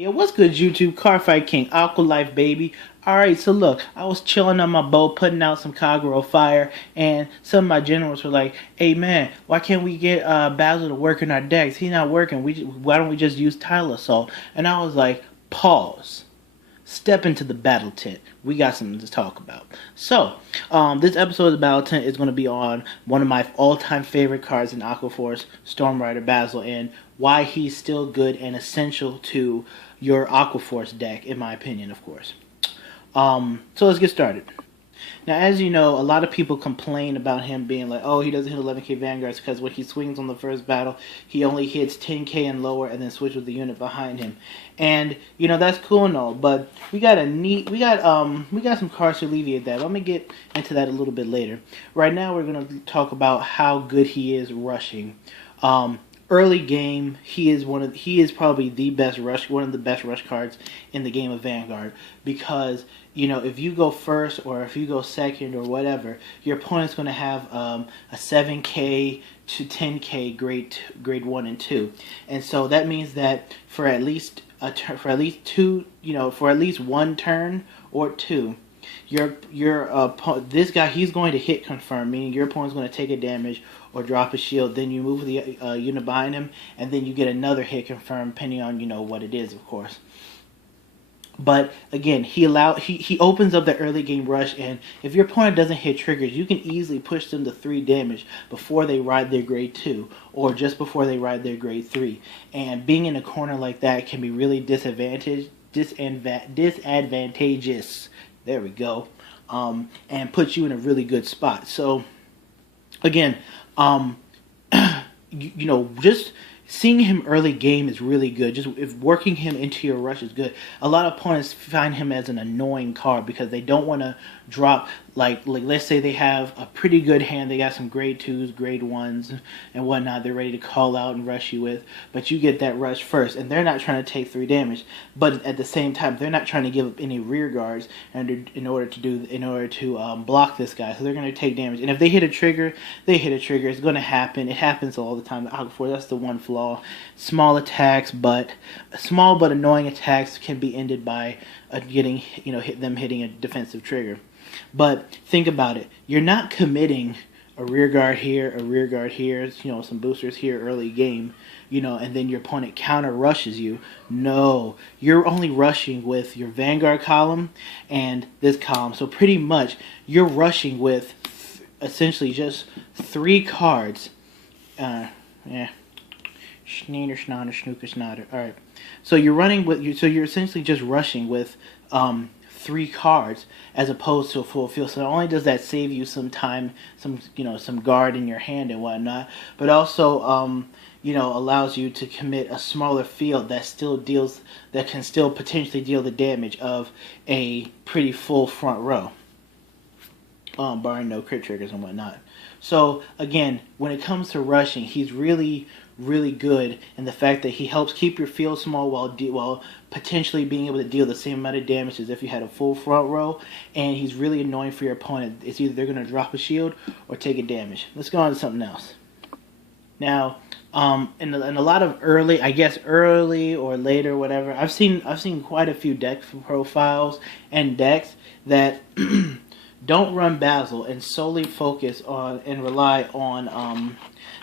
Yo, what's good, YouTube? Carfight King, AQUA Life Baby. Alright, so look, I was chilling on my boat, putting out some Kagero fire, and some of my generals were like, hey man, why can't we get Basil to work in our decks? He's not working. Why don't we just use Tile Assault? And I was like, pause. Step into the battle tent. We got something to talk about. So, this episode's battle tent is going to be on one of my all-time favorite cards in Aqua Force, Storm Rider Basil, and why he's still good and essential to your Aqua Force deck, in my opinion, of course. So let's get started. Now, as you know, a lot of people complain about him being like, oh, he doesn't hit 11k Vanguards because when he swings on the first battle, he only hits 10k and lower and then switches with the unit behind him. And, you know, that's cool and all, but we got some cards to alleviate that. Let me get into that a little bit later. Right now, we're going to talk about how good he is rushing. Early game, he is probably the best rush, one of the best rush cards in the game of Vanguard, because you know, if you go first or if you go second or whatever, your opponent's going to have a 7k to 10k grade 1 and 2, and so that means that for at least one turn or two, this guy, he's going to hit confirm, meaning your opponent's going to take a damage or drop a shield. Then you move the unit behind him, and then you get another hit confirm, depending on what it is, of course. But again, he opens up the early game rush, and if your opponent doesn't hit triggers, you can easily push them to 3 damage before they ride their grade 2, or just before they ride their grade 3. And being in a corner like that can be really disadvantageous. There we go. And puts you in a really good spot. So again, just seeing him early game is really good. Just if working him into your rush is good. A lot of opponents find him as an annoying card because they don't want to drop, like let's say they have a pretty good hand, they got some grade 2s, grade 1s and whatnot they're ready to call out and rush you with, but you get that rush first, and they're not trying to take 3 damage, but at the same time they're not trying to give up any rear guards in order to block this guy, so they're going to take damage. And if they hit a trigger, it's going to happen. It happens all the time. That's the one flaw. Small but annoying attacks can be ended by hitting a defensive trigger. But think about it. You're not committing a rear guard here, some boosters here early game, and then your opponent counter rushes you. No, you're only rushing with your Vanguard column and this column. So pretty much you're rushing with essentially just 3 cards. Schneeder, schnotter, snooker, snotter. Alright. So you're essentially just rushing with 3 cards as opposed to a full field. So not only does that save you some time, some guard in your hand and whatnot, but also allows you to commit a smaller field that can still potentially deal the damage of a pretty full front row, barring no crit triggers and whatnot. So again, when it comes to rushing, he's really good in the fact that he helps keep your field small while potentially being able to deal the same amount of damage as if you had a full front row. And he's really annoying for your opponent. It's either they're going to drop a shield or take a damage. Let's go on to something else. Now, in a lot of early or later, whatever, I've seen quite a few deck profiles and decks that don't run Basil and solely focus on and rely on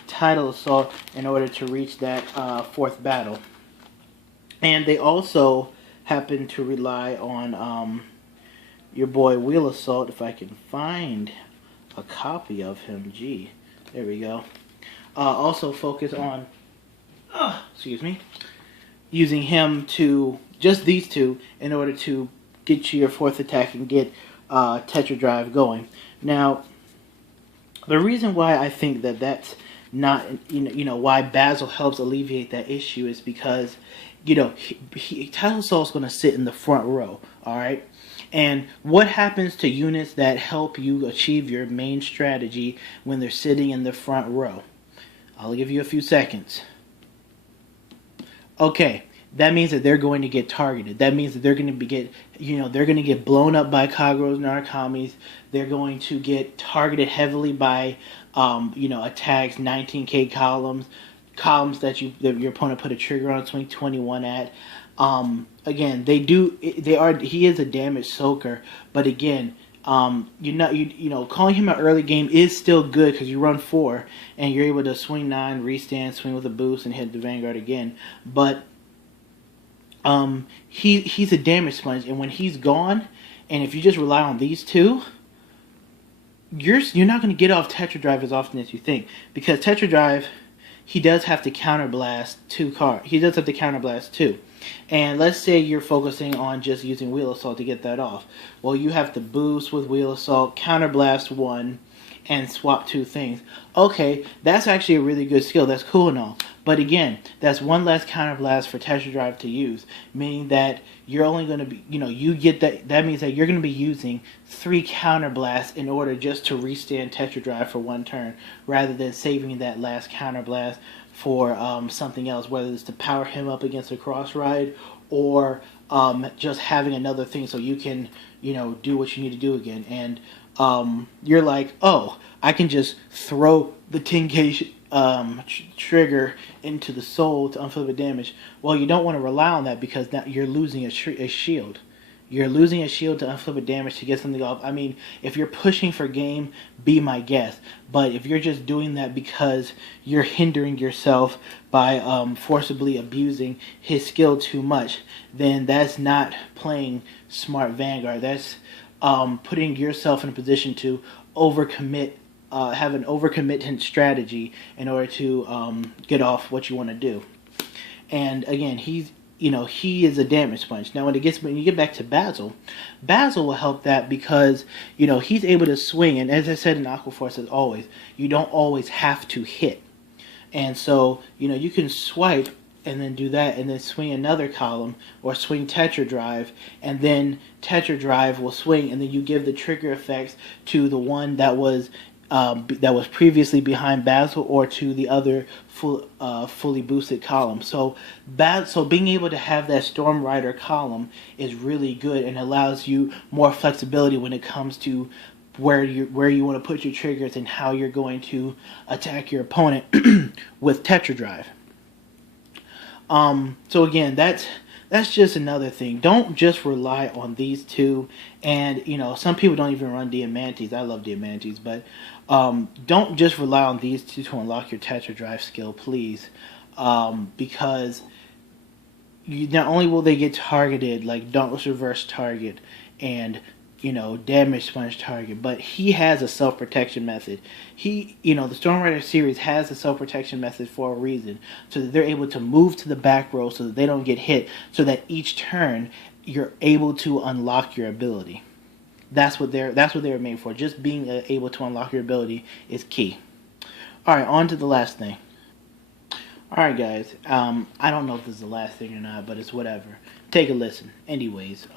Tile Assault in order to reach that 4th battle. And they also happen to rely on your boy Wheel Assault, if I can find a copy of him. Gee, there we go. Also focus on, using him to, just these 2, in order to get you your 4th attack and get Tetra Drive going. Now, the reason why I think that that's not, why Basil helps alleviate that issue is because, Tile Assault's going to sit in the front row, alright? And what happens to units that help you achieve your main strategy when they're sitting in the front row? I'll give you a few seconds. Okay, that means that they're going to get targeted. That means that they're going to get blown up by Kageros and Arakamis. They're going to get targeted heavily by attacks, 19k columns that your opponent put a trigger on, swing 21 at. Again, he is a damage soaker, but again, you know, calling him an early game is still good because you run 4 and you're able to swing 9, restand, swing with a boost, and hit the Vanguard again. But he's a damage sponge, and when he's gone, and if you just rely on these two, you're not going to get off Tetra Drive as often as you think, because Tetra Drive, he does have to counterblast 2 cards. He does have to counterblast 2. And let's say you're focusing on just using Wheel Assault to get that off. Well, you have to boost with Wheel Assault, counterblast 1, and swap 2 things. Okay, that's actually a really good skill. That's cool and all. But again, that's one less counterblast for Tetra Drive to use, meaning that you're only going to be, you know, you get that. That means that you're going to be using 3 counterblasts in order just to restand Tetra Drive for 1 turn, rather than saving that last counterblast for something else, whether it's to power him up against a cross ride, or just having another thing so you can, you know, do what you need to do again. And you're like, oh, I can just throw the 10k trigger into the soul to unflip damage. Well, you don't want to rely on that, because now you're losing a shield. You're losing a shield to unflip damage to get something off. I mean, if you're pushing for game, be my guest. But if you're just doing that because you're hindering yourself by forcibly abusing his skill too much, then that's not playing smart Vanguard. That's putting yourself in a position to overcommit, have an overcommitment strategy in order to get off what you want to do. And again, he is a damage sponge. Now, when you get back to Basil will help that, because he's able to swing. And as I said in Aquaforce, as always, you don't always have to hit. And so you can swipe and then do that, and then swing another column, or swing Tetra Drive, and then Tetra Drive will swing, and then you give the trigger effects to the one that was previously behind Basil, or to the other fully boosted column. So being able to have that Storm Rider column is really good, and allows you more flexibility when it comes to where you want to put your triggers and how you're going to attack your opponent with Tetra Drive. So again, that's just another thing. Don't just rely on these two. And some people don't even run Diamantes. I love Diamantes, but don't just rely on these two to unlock your Tetra Drive skill, please. Because not only will they get targeted, like Dauntless Reverse target and damage sponge target, but he has a self-protection method. The Storm Rider series has a self-protection method for a reason, so that they're able to move to the back row so that they don't get hit, so that each turn you're able to unlock your ability. That's what they're made for. Just being able to unlock your ability is key. Alright, on to the last thing. Alright guys, I don't know if this is the last thing or not, but it's whatever. Take a listen. Anyways,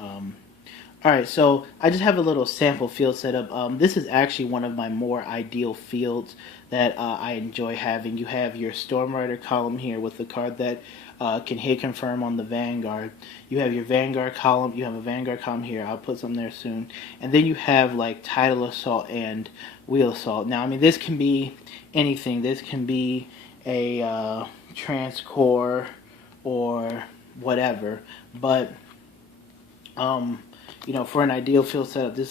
alright, so I just have a little sample field set up. This is actually one of my more ideal fields that I enjoy having. You have your Storm Rider column here with the card that can hit confirm on the Vanguard. You have your Vanguard column. You have a Vanguard column here. I'll put some there soon. And then you have like Tidal Assault and Wheel Assault. Now, I mean, this can be anything. This can be a Transcore or whatever. But for an ideal field setup, this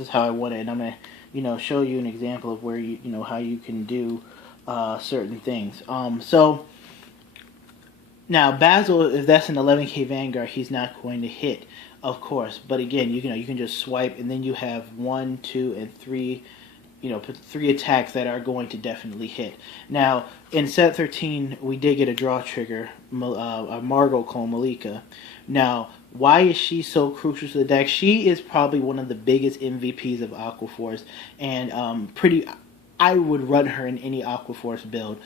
is how I want it, and I'm gonna, show you an example of where how you can do certain things. So now Basil, if that's an 11k Vanguard, he's not going to hit, of course. But again, you can just swipe, and then you have 1, 2, and 3. Put 3 attacks that are going to definitely hit. Now, in set 13, we did get a draw trigger, a Margot Cole Malika. Now, why is she so crucial to the deck? She is probably one of the biggest MVPs of Aquaforce, and I would run her in any Aquaforce build,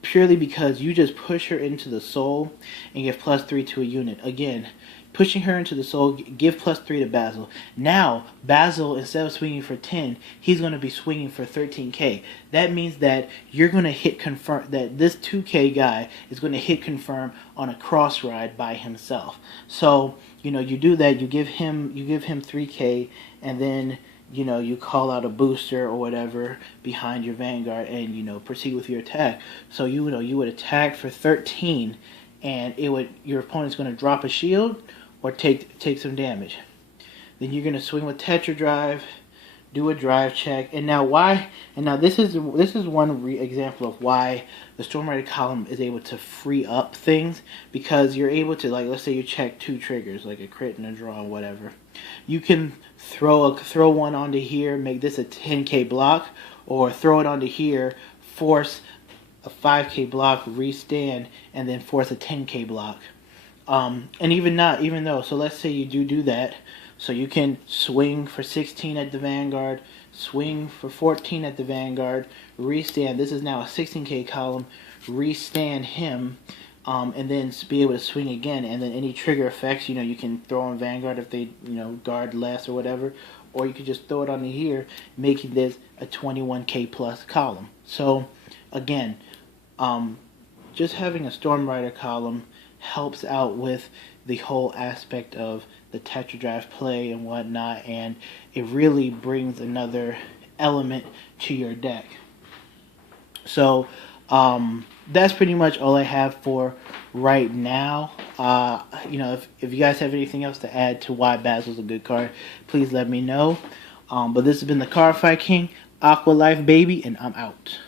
purely because you just push her into the soul and give +3 to a unit. Again, pushing her into the soul, give +3 to Basil. Now, Basil, instead of swinging for 10, he's going to be swinging for 13k. That means that you're going to hit confirm, that this 2k guy is going to hit confirm on a cross ride by himself. So, you do that, you give him 3k, and then you call out a booster or whatever behind your Vanguard, and proceed with your attack. So you would attack for 13, and your opponent's going to drop a shield or take some damage. Then you're going to swing with Tetra Drive, do a drive check, and now this is one example of why the Storm Rider column is able to free up things, because you're able to, like, let's say you check 2 triggers, like a crit and a draw, whatever. You can throw one onto here, make this a 10k block, or throw it onto here, force a 5k block, restand, and then force a 10k block. And even though, so let's say you do that, so you can swing for 16 at the Vanguard, swing for 14 at the Vanguard, restand. This is now a 16k column, restand him, and then be able to swing again. And then any trigger effects, you can throw on Vanguard if they, guard less or whatever, or you could just throw it onto here, making this a 21k plus column. So again, just having a Storm Rider column helps out with the whole aspect of the Tetra Drive play and whatnot, and it really brings another element to your deck. So that's pretty much all I have for right now. If you guys have anything else to add to why Basil's a good card, please let me know. But this has been the Card Fight King, AQUA Life Baby, and I'm out.